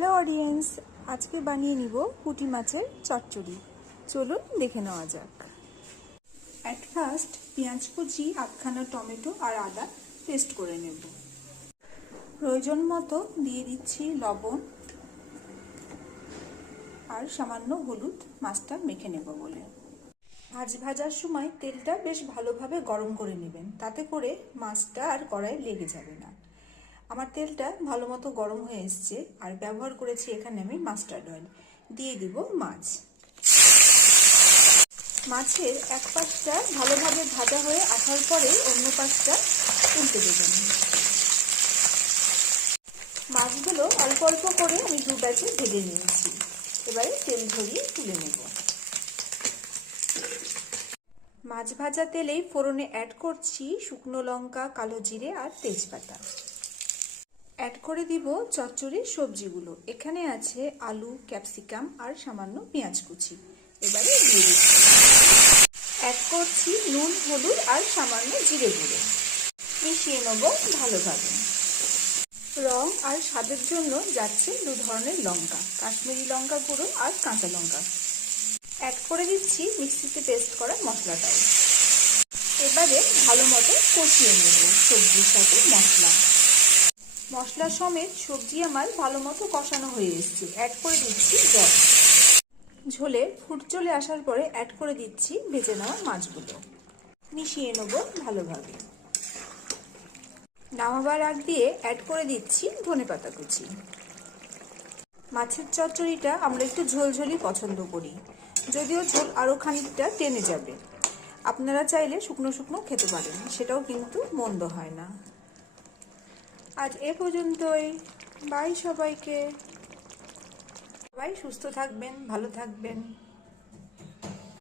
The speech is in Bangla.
হ্যালো অডিয়েন্স, আজকে বানিয়ে নিব পুঁটি মাছের চচ্চড়ি। চলুন দেখে নেওয়া যাক। অ্যাট ফার্স্ট পেঁয়াজ কুচি, আধখানা টমেটো আর আদা পেস্ট করে নেব। প্রয়োজন মতো দিয়ে দিচ্ছি লবণ আর সামান্য হলুদ, মাছটা মেখে নেব বলে। মাছ ভাজার সময় তেলটা বেশ ভালোভাবে গরম করে নেবেন, তাতে করে মাছটা আর কড়াইয়ে লেগে যাবে না। আমার তেলটা ভালো মতো গরম হয়ে এসছে আর ব্যবহার করেছি এখানে আমি মাস্টার্ড অয়েল। দিয়ে দিব মাছ। মাছের এক পাশটা ভালোভাবে ভাজা হয়ে আসার পরে অন্য পাশটা উল্টে দেবেন। মাছগুলো অল্প অল্প করে আমি দু ব্যাচে ভেজে নিয়েছি। এবারে তেল ঝরিয়ে তুলে নেব। মাছ ভাজা তেলেই ফোড়নে অ্যাড করছি শুকনো লঙ্কা, কালো জিরে আর তেজপাতা। অ্যাড করে দিব চচ্চড়ির সবজিগুলো। এখানে আছে আলু, ক্যাপসিকাম আর সামান্য পেঁয়াজ কুচি। এবারে দিয়ে দিচ্ছি। অ্যাড করছি নুন, হলুদ আর সামান্য জিরে গুঁড়ো। মিশিয়ে নেব ভালোভাবে। রং আর স্বাদের জন্য যাচ্ছে দু ধরনের লঙ্কা, কাশ্মীরি লঙ্কা গুঁড়ো আর কাঁচা লঙ্কা। অ্যাড করে দিচ্ছি মিক্সিতে পেস্ট করা মশলাটাও। এবারে ভালো মতো কষিয়ে নেব সবজির সাথে মশলা। মশলা সমেত সবজি আমার ভালো মতো কষানো হয়ে এসেছে। অ্যাড করে দিচ্ছি জল। ঝোলে ফুট চলে আসার পরে অ্যাড করে দিচ্ছি ভেজে নেওয়া মাছগুলো। মিশিয়ে নেব ভালোভাবে। নামাবার আগ দিয়ে অ্যাড করে দিচ্ছি ধনেপাতা কুচি। মাছের চচ্চড়িটা আমরা একটু ঝোলঝোলি পছন্দ করি, যদিও ঝোল আরও খানিকটা টেনে যাবে। আপনারা চাইলে শুকনো শুকনো খেতে পারেন, সেটাও কিন্তু মন্দ হয় না। আজ এ পর্যন্তই। বাই সবাইকে। সবাই সুস্থ থাকবেন, ভালো থাকবেন।